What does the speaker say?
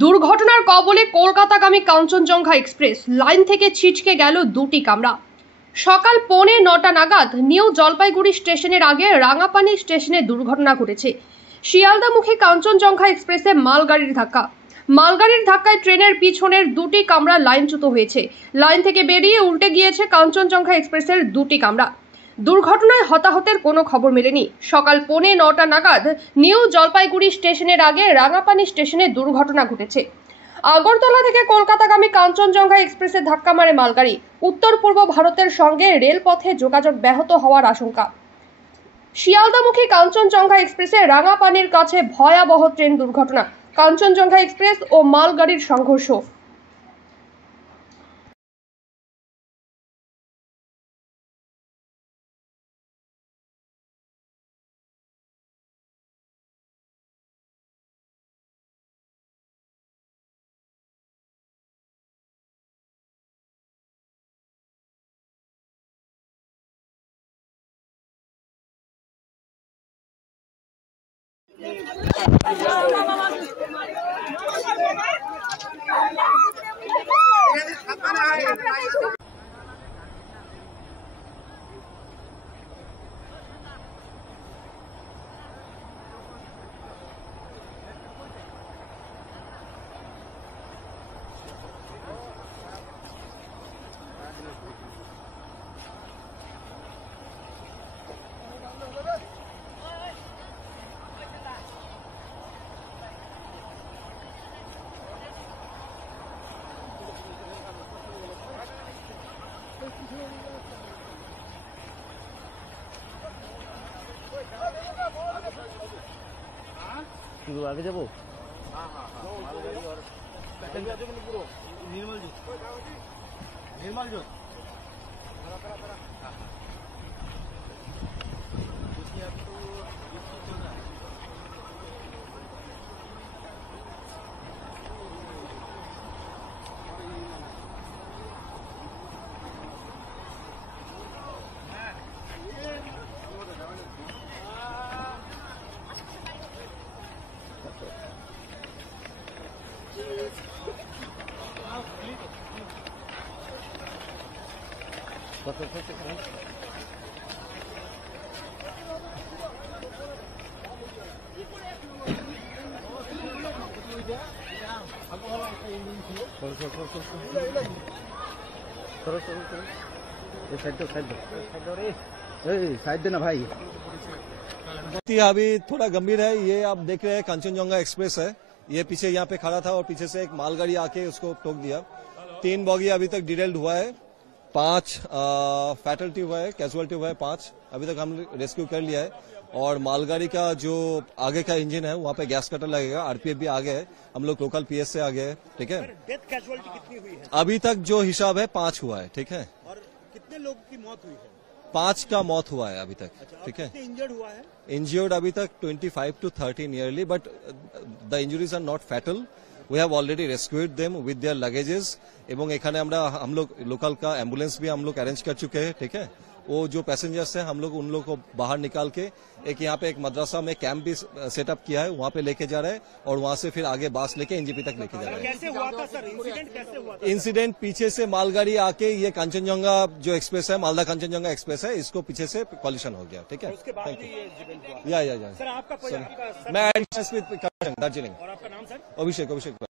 দুর্ঘটনার কবলে কলকাতাগামী Kanchenjunga express line থেকে ছিটকে গেল দুটি কামরা। সকাল 9:45 নাগাদ নিউ জলপাইগুড়ি স্টেশনের আগে রাঙাপানি স্টেশনে দুর্ঘটনা ঘটেছে। শিয়ালদামুখী কাঞ্চনজঙ্ঘা এক্সপ্রেসে মালগাড়ির ধাক্কায় ট্রেনের পিছনের দুটি কামরা লাইনচ্যুত হয়েছে। লাইন থেকে বেরিয়ে উল্টে গিয়েছে কাঞ্চনজঙ্ঘা এক্সপ্রেসের দুটি কামরা। দুর্ঘটনায় হতাহতের কোনো খবর মেলেনি। সকাল 9:45 নাগাদ নিউ জলপাইগুড়ি স্টেশনের আগে রাঙাপানি স্টেশনে দুর্ঘটনা ঘটেছে। আগরতলা থেকে কলকাতাগামী কাঞ্চনজঙ্ঘা এক্সপ্রেসে ধাক্কা মারে মালগাড়ি। উত্তর পূর্ব ভারতের সঙ্গে রেলপথে যোগাযোগ ব্যাহত হওয়ার আশঙ্কা। শিয়ালদামুখী কাঞ্চনজঙ্ঘা এক্সপ্রেসে রাঙাপানির কাছে ভয়াবহ ট্রেন দুর্ঘটনা। কাঞ্চনজঙ্ঘা এক্সপ্রেস ও মালগাড়ির সংঘর্ষ। आगे जाबो निर्मल जो साइड देना भाई। अभी थोड़ा गंभीर है। ये आप देख रहे हैं कांचनजंगा एक्सप्रेस है। ये पीछे यहाँ पे खड़ा था और पीछे से एक मालगाड़ी आके उसको ठोक दिया। 3 बॉगी अभी तक डिटेल्ड हुआ है, 5 फैटलिटी हुआ है, कैजुअलिटी हुआ है 5 अभी तक हम रेस्क्यू कर लिया है। और मालगाड़ी का जो आगे का इंजन है वहाँ पे गैस कटर लगेगा। आरपीएफ भी आ गए है, हम लोग लोकल पीएस से आ गए हैं। ठीक है, डेथ कैजुअलिटी कितनी हुई है? अभी तक जो हिसाब है 5 हुआ है। ठीक है, और कितने लोग की मौत हुई है? 5 का मौत हुआ है अभी तक। ठीक है, इंजर्ड हुआ है? इंजर्ड अभी तक 25 to 30 nearly, but the injuries are not fatal. We have already rescued them with their luggages. एवं एखाने हम लोग लोकल का एम्बुलेंस भी हम लोग अरेंज कर चुके हैं। ठीक है, वो जो पैसेंजर्स हैं हम लोग उन लोग को बाहर निकाल के एक यहाँ पे एक मदरसा में कैंप भी सेटअप किया है, वहाँ पे लेके जा रहे हैं और वहाँ से फिर आगे बास लेके एनजीपी तक लेके जा रहे हैं। कैसे हुआ था सर इंसिडेंट? कैसे हुआ था? इंसिडेंट पीछे से मालगाड़ी आके ये कांचनजंगा जो एक्सप्रेस है, मालदा कांचनजंगा एक्सप्रेस है, इसको पीछे से कॉलिशन हो गया। ठीक है, उसके बाद ये इंसिडेंट हुआ। या सर आपका मैं दार्जिलिंग। और आपका नाम सर? अभिषेक